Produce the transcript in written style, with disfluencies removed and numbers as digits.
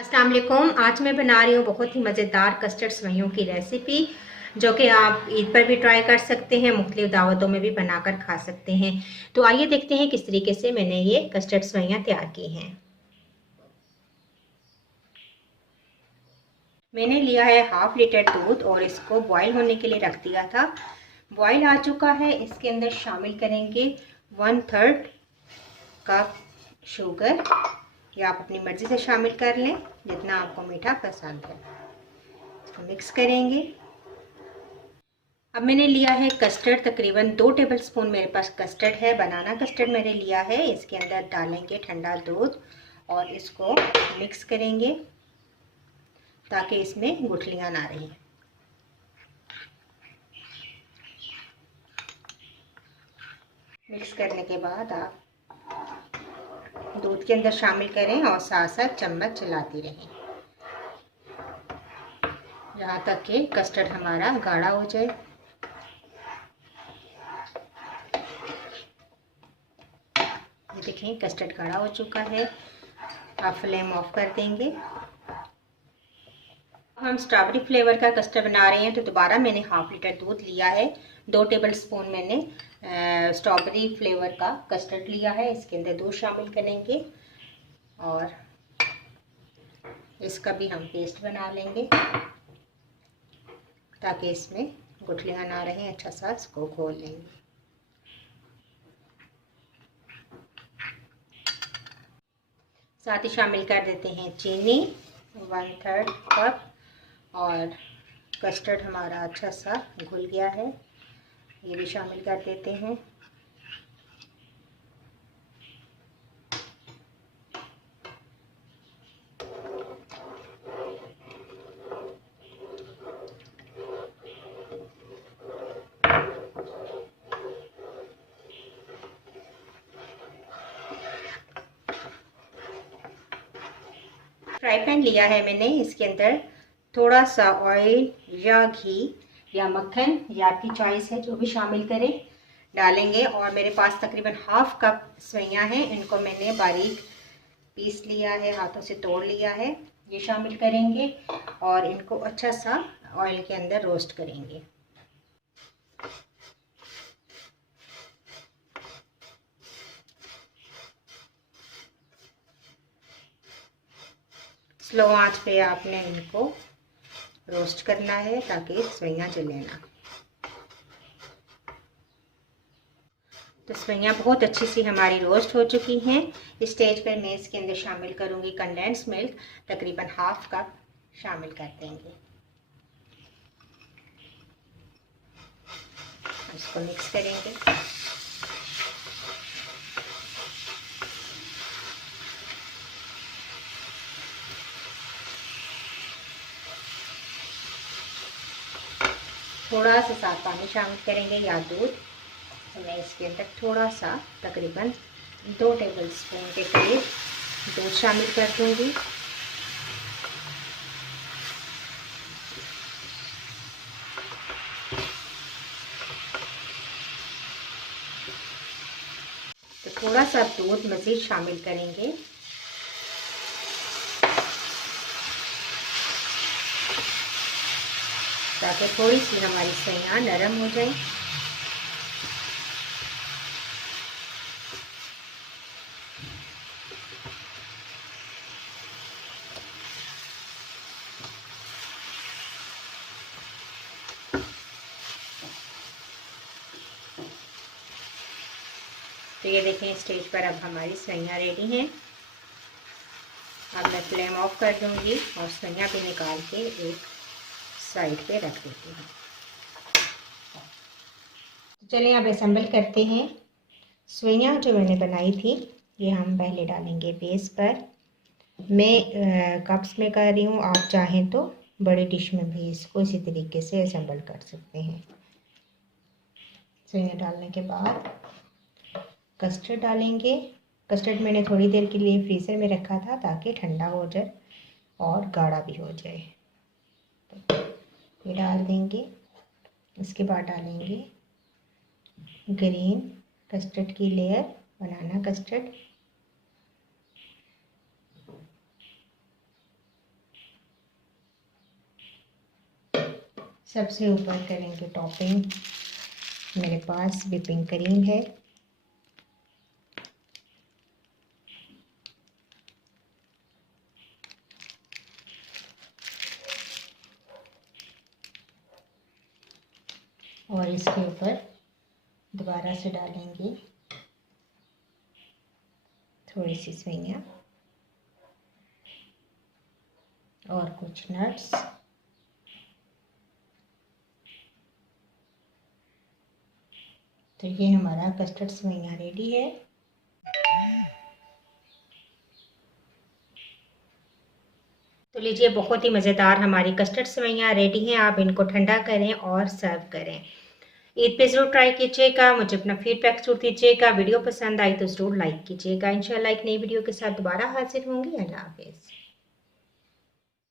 अस्सलाम वालेकुम। आज मैं बना रही हूँ बहुत ही मज़ेदार कस्टर्ड सेवइयों की रेसिपी, जो कि आप ईद पर भी ट्राई कर सकते हैं, मुख्तलिफ दावतों में भी बनाकर खा सकते हैं। तो आइए देखते हैं किस तरीके से मैंने ये कस्टर्ड सेवइयाँ तैयार की हैं। मैंने लिया है हाफ लीटर दूध और इसको बॉईल होने के लिए रख दिया था। बॉईल आ चुका है। इसके अंदर शामिल करेंगे 1/3 कप शुगर, या आप अपनी मर्ज़ी से शामिल कर लें जितना आपको मीठा पसंद है। इसको मिक्स करेंगे। अब मैंने लिया है कस्टर्ड, तकरीबन 2 टेबलस्पून मेरे पास कस्टर्ड है, बनाना कस्टर्ड मैंने लिया है। इसके अंदर डालेंगे ठंडा दूध और इसको मिक्स करेंगे ताकि इसमें गुठलियाँ ना रहें। मिक्स करने के बाद आप दूध के अंदर शामिल करें और साथ साथ चम्मच चलाती रहें यहाँ तक कि कस्टर्ड हमारा गाढ़ा हो जाए। ये देखें कस्टर्ड गाढ़ा हो चुका है। आप फ्लेम ऑफ कर देंगे। हम स्ट्रॉबेरी फ्लेवर का कस्टर्ड बना रहे हैं, तो दोबारा मैंने हाफ लीटर दूध लिया है। 2 टेबलस्पून मैंने स्ट्रॉबेरी फ्लेवर का कस्टर्ड लिया है। इसके अंदर दूध शामिल करेंगे और इसका भी हम पेस्ट बना लेंगे ताकि इसमें गुठलियाँ ना रहें। अच्छा सा इसको घोल लेंगे। साथ ही शामिल कर देते हैं चीनी 1/3 कप, और कस्टर्ड हमारा अच्छा सा घुल गया है, ये भी शामिल कर देते हैं। फ्राई पैन लिया है मैंने, इसके अंदर थोड़ा सा ऑयल या घी या मक्खन, या आपकी चॉइस है, जो भी शामिल करें, डालेंगे। और मेरे पास तकरीबन हाफ कप सेवइयाँ हैं, इनको मैंने बारीक पीस लिया है, हाथों से तोड़ लिया है। ये शामिल करेंगे और इनको अच्छा सा ऑयल के अंदर रोस्ट करेंगे। स्लो आंच पे आपने इनको रोस्ट करना है ताकि सेवइयाँ जले ना। तो सेवइयाँ बहुत अच्छी सी हमारी रोस्ट हो चुकी हैं। इस स्टेज पर मैं इसके अंदर शामिल करूँगी कंडेंस मिल्क, तकरीबन हाफ कप शामिल कर देंगे। इसको मिक्स करेंगे। थोड़ा सा साफ पानी शामिल करेंगे या दूध। तो मैं इसके अंदर थोड़ा सा तकरीबन 2 टेबलस्पून के करीब दूध शामिल कर दूंगी। तो थोड़ा सा दूध मज़ीद शामिल करेंगे ताकि थोड़ी सी हमारी सेवइयाँ नरम हो जाए। तो ये देखें स्टेज पर अब हमारी सेवइयाँ रेडी हैं। अब मैं फ्लेम ऑफ कर दूंगी और सेवइयाँ भी निकाल के एक साइड पे रख देती हूँ। तो चलिए अब असेंबल करते हैं। सेवइयाँ जो मैंने बनाई थी, ये हम पहले डालेंगे बेस पर। मैं कप्स में कर रही हूँ, आप चाहें तो बड़ी डिश में भी इसको इसी तरीके से असेंबल कर सकते हैं। सेवइयाँ डालने के बाद कस्टर्ड डालेंगे। कस्टर्ड मैंने थोड़ी देर के लिए फ्रीज़र में रखा था ताकि ठंडा हो जाए और गाढ़ा भी हो जाए। तो ये डाल देंगे। इसके बाद डालेंगे ग्रीन कस्टर्ड की लेयर, बनाना कस्टर्ड। सबसे ऊपर करेंगे टॉपिंग। मेरे पास व्हिपिंग क्रीम है। और इसके ऊपर दोबारा से डालेंगे थोड़ी सी सेवइयां और कुछ नट्स। तो ये हमारा कस्टर्ड सेवइयां रेडी है। तो लीजिए, बहुत ही मज़ेदार हमारी कस्टर्ड सेवइयां रेडी हैं। आप इनको ठंडा करें और सर्व करें। ईद पे ज़रूर ट्राई कीजिएगा। मुझे अपना फीडबैक ज़रूर दीजिएगा। वीडियो पसंद आई तो ज़रूर लाइक कीजिएगा। इंशाल्लाह एक नई वीडियो के साथ दोबारा हाजिर होंगी। अल्लाह हाफिज़।